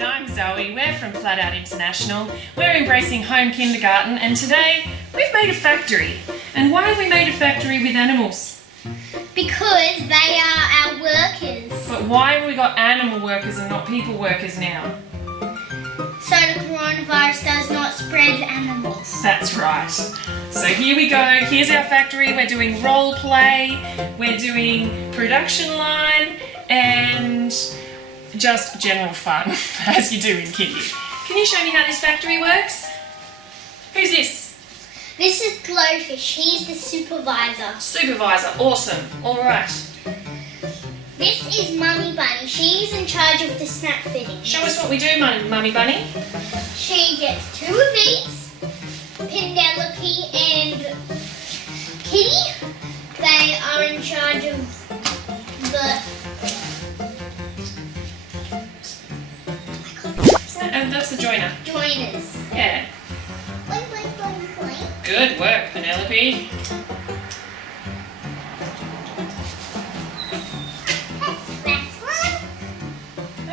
And I'm Zoe. We're from Flat Out International. We're embracing home kindergarten, and today we've made a factory. And why have we made a factory with animals? Because they are our workers. But why have we got animal workers and not people workers now? So the coronavirus does not spread to animals. That's right. So here we go. Here's our factory. We're doing role play. We're doing production line and just general fun, as you do in kindy. Can you show me how this factory works? Who's this? This is Glowfish. He's the supervisor. Supervisor. Awesome. All right. This is Mummy Bunny. She's in charge of the snap fitting. Show us what we do, Mummy Bunny. She gets 2 of these. Penelope and Kitty. They are in charge of the... And that's the joiner. joiners. Yeah. Boing, boing, boing, boing. Good work, Penelope. That's one.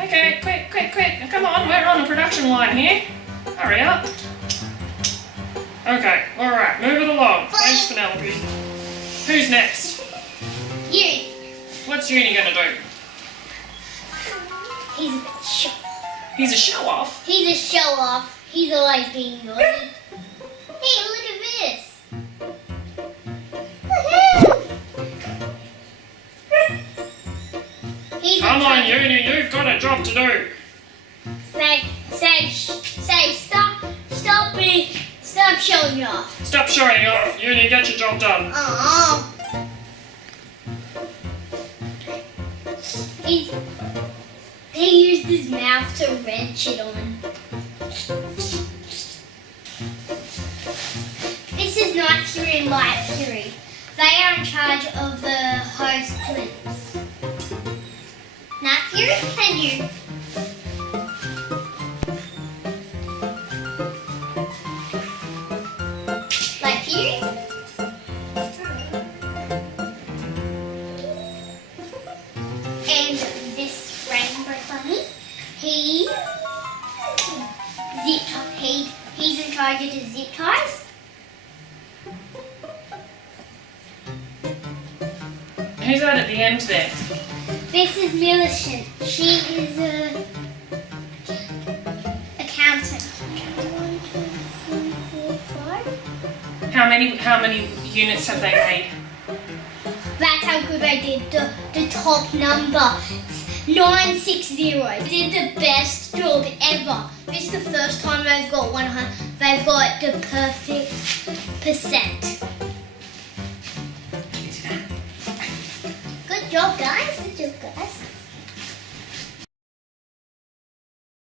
Okay, quick. Now, come on, we're on a production line here. Hurry up. Okay, all right, move it along. Thanks, Penelope. Who's next? You. What's Uni gonna do? He's a bit shy. He's a show-off. He's a show-off. He's always being naughty. Hey, look at this. Woohoo! He's Come on, Uni, you've got a job to do. Say, stop showing off. Stop showing off. Uni, get your job done. Oh. He used his mouth to wrench it on. This is Night Fury and Light Fury. They are in charge of the hose clips. Night Fury, can you? Light Fury? And this rainbow bunny, he's in charge of the zip ties. Who's that at the end there? This is Millicent. She is a accountant. 1, 2, 3, 4, 5. How many units have they made? That's how good I did. The top number. 960. They did the best job ever. This is the first time they've got 100. They've got the perfect percent. Good job, guys. Good job, guys.